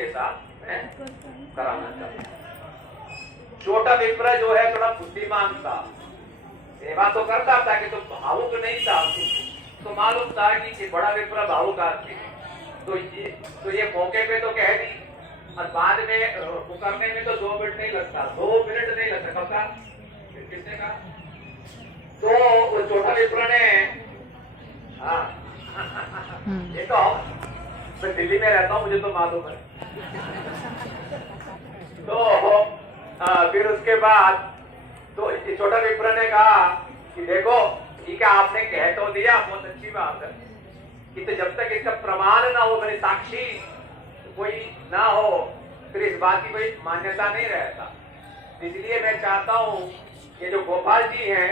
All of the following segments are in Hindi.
के साथ मैं कराना चाहता हूँ। छोटा विप्र जो है थोड़ा बुद्धिमान था, सेवा तो करता था कि तो भावुक नहीं था, तो मालूम था कि बड़ा विप्र भावुक आदमी, तो ये मौके पे तो कह दी और बाद में करने में तो 2 मिनट नहीं लगता, 2 मिनट नहीं लगता। कब का किसने कहा? तो वो छोटा विप्र ने देखो मैं दिल्ली में रहता हूँ, मुझे तो मालूम है। तो फिर उसके बाद तो छोटा विप्र ने कहा कि देखो ठीक है, आपने कह तो दिया, बहुत अच्छी बात है, कि तो जब तक इसका प्रमाण ना हो, मेरी साक्षी कोई ना हो, फिर इस बात की कोई मान्यता नहीं रहता। इसलिए मैं चाहता हूँ ये जो गोपाल जी हैं,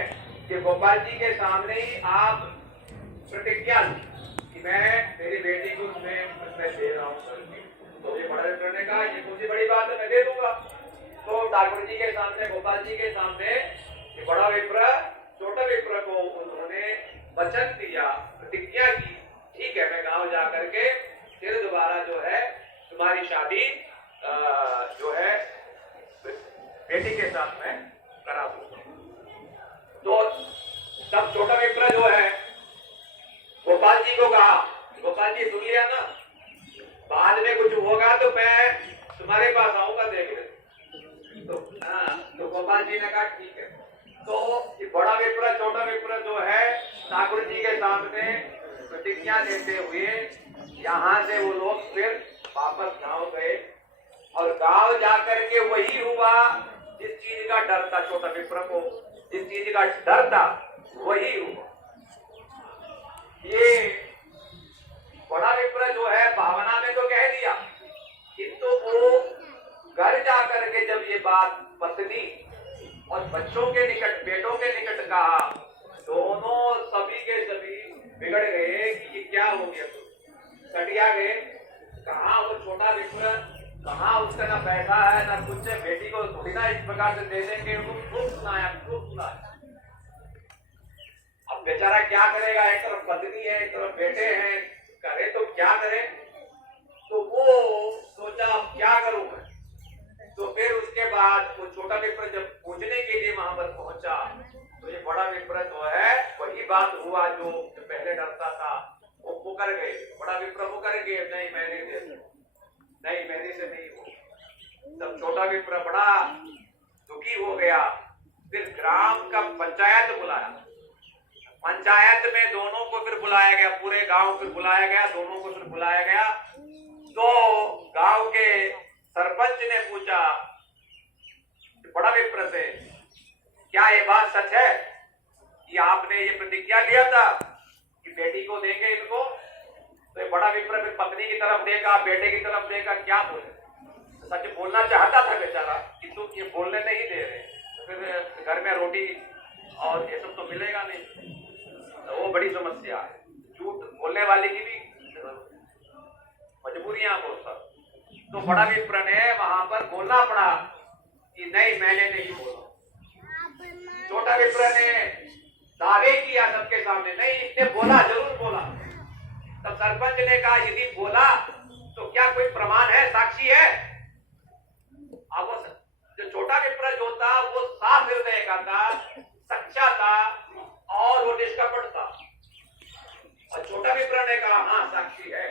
ये गोपाल जी के सामने ही आप प्रतिज्ञा कि मैं मेरी बेटी को मैं दे रहा हूँ। तो ये बड़ा विप्र ने कहा ये मुझे बड़ी बात है, मैं दे दूंगा। तो ठाकुर जी के सामने, गोपाल जी के सामने ये बड़ा विप्र छोटा विप्र को उन्होंने वचन दिया, प्रतिज्ञा की, ठीक है मैं गांव जा करके फिर दोबारा जो है तुम्हारी शादी जो है बेटी के साथ में करा दूंगा। तो तब छोटा विप्र जो है गोपाल जी को कहा, गोपाल जी सुन लिया ना, बाद में कुछ होगा तो मैं तुम्हारे पास आऊंगा, देख ले। तो गोपाल जी ने कहा ठीक है। तो ये बड़ा विप्र छोटा विप्र जो है ठाकुर जी के सामने प्रतिज्ञा देते हुए यहाँ से वो लोग फिर वापस गांव गए, और गांव जाकर के वही हुआ जिस चीज का डर था छोटा विप्र को, जिस चीज का डर था वही हुआ। ये बड़ा विप्र जो है भावना में तो कह दिया, किंतु वो घर जाकर के जब ये बात पत्नी और बच्चों के निकट, बेटों के निकट कहा, दोनों सभी के सभी बिगड़ गए कि ये क्या हो गया। तो सटिया गए, कहा वो छोटा विप्र, कहा उसका ना पैसा है ना कुछ है, बेटी को थोड़ी ना इस प्रकार से दे देंगे। खूब सुनाया, खूब सुनाया। अब बेचारा क्या करेगा, एक तरफ पत्नी है, एक तरफ बेटे हैं, करे तो क्या करे। तो वो सोचा अब क्या करूं मैं। तो फिर उसके बाद वो छोटा विप्र जब पूछने के लिए वहां पर पहुंचा, तो ये बड़ा विप्र जो है वही बात हुआ जो पहले डरता था, वो मुकर गए। बड़ा विप्र मुकर गए, नहीं मैं नहीं दे सकता, नहीं मेरे से नहीं हो। तब छोटा विप्र बड़ा दुखी हो गया। फिर ग्राम का पंचायत बुलाया, पंचायत में दोनों को फिर बुलाया गया, पूरे गांव फिर बुलाया गया, दोनों को फिर बुलाया गया। तो गांव के सरपंच ने पूछा बड़ा विप्र से, क्या ये बात सच है कि आपने ये प्रतिज्ञा लिया था कि बेटी को देंगे इनको? तो ये बड़ा विप्र फिर पत्नी की तरफ देखा, बेटे की तरफ देखा, क्या बोले। सच बोलना चाहता था बेचारा, किंतु ये बोलने नहीं दे रहे। तो फिर घर में रोटी और ये सब तो मिलेगा नहीं, तो वो बड़ी समस्या है। झूठ बोलने वाले की भी मजबूरियां वो सब। तो बड़ा विप्र ने वहां पर बोलना पड़ा कि नहीं मैंने नहीं बोला। छोटा विप्र ने दावे किया सबके सामने, नहीं इसने बोला, जरूर बोला। तब सरपंच ने कहा यदि बोला तो क्या कोई प्रमाण है, साक्षी है? अब वो जो छोटा विप्र जो था वो साफ हृदय का था, सच्चा था और वो निष्कपट था। और छोटा विप्र ने कहा हाँ साक्षी है।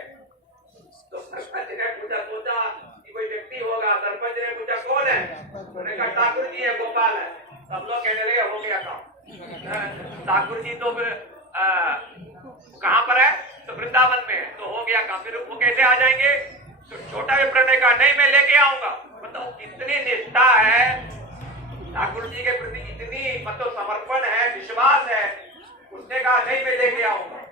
तो सरपंच ने पूछा, सोचा कि कोई व्यक्ति होगा। सरपंच ने पूछा कौन है? उन्होंने कहा ठाकुर जी है, गोपाल है। सब लोग कहने लगे हो गया काम। ठाकुर जी तो कहाँ पर है? तो वृंदावन में है। तो हो गया काम। फिर वो कैसे आ जाएंगे? तो छोटा विप्र ने कहा नहीं मैं लेके आऊंगा। मतलब इतनी निष्ठा है ठाकुर जी के प्रति, इतनी मतलब समर्पण है, विश्वास है। उसने कहा नहीं मैं लेके आऊंगा।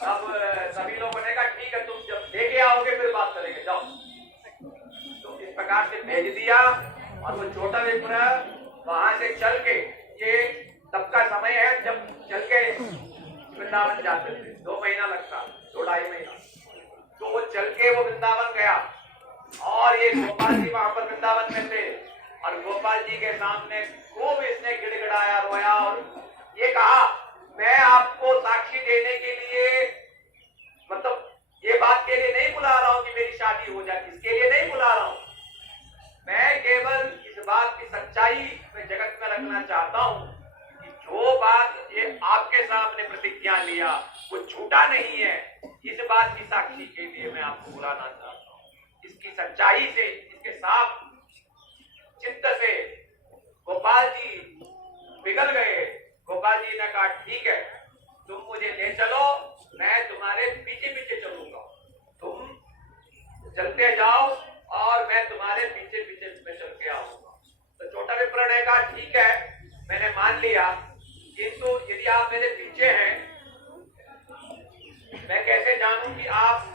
अब सभी लोगों ने कहा ठीक है तुम जब लेके आओगे फिर बात करेंगे, जाओ। तो इस प्रकार से भेज दिया। और वो छोटा विप्र वहां से चल के, ये तब का समय है जब चल के वृंदावन जाते थे, 2 महीना लगता, 2-2.5 महीना। तो वो चल के वो वृंदावन गया और ये गोपाल जी वहां पर वृंदावन में थे। और गोपाल जी के सामने खूब इसने गिड़गिड़ाया, रोया और ये कहा मैं आपको साक्षी देने के लिए, मतलब ये बात के लिए नहीं बुला रहा हूं कि मेरी शादी हो जाए, इसके लिए नहीं बुला रहा हूं। मैं केवल इस बात की सच्चाई में जगत में रखना चाहता हूं कि जो बात ये आपके सामने प्रतिज्ञा लिया वो झूठा नहीं है। इस बात की साक्षी के लिए मैं आपको बुलाना चाहता हूं। इसकी सच्चाई से, इसके साफ चित्त से गोपाल जी पिघल गए। गोपाल जी ने कहा ठीक है, तुम मुझे ले चलो, मैं तुम्हारे पीछे पीछे चलूंगा, तुम चलते जाओ और मैं तुम्हारे पीछे पीछे में चल के आऊंगा। तो छोटा विप्र ने कहा ठीक है, मैंने मान लिया, किंतु यदि आप मेरे पीछे हैं, मैं कैसे जानूं कि आप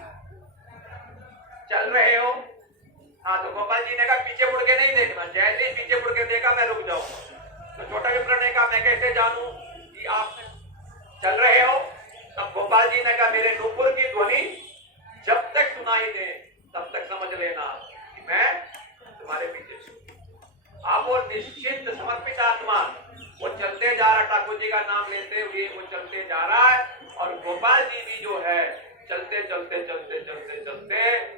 चल रहे हो? हाँ, तो गोपाल जी ने कहा पीछे मुड़ के नहीं देखना, जैसे ही पीछे मुड़ के देखा मैं रुक जाऊंगा। तो छोटा विप्र ने कहा मैं कैसे जानूं कि आप चल रहे हो? तब गोपाल जी ने कहा मेरे नुपुर की ध्वनि जब तक सुनाई दे तब तक समझ लेना कि मैं तुम्हारे पीछे हूं। आप वो निश्चित समर्पित आत्मा, वो चलते जा रहा, ठाकुर जी का नाम लेते हुए वो चलते जा रहा है, और गोपाल जी भी जो है चलते चलते चलते चलते चलते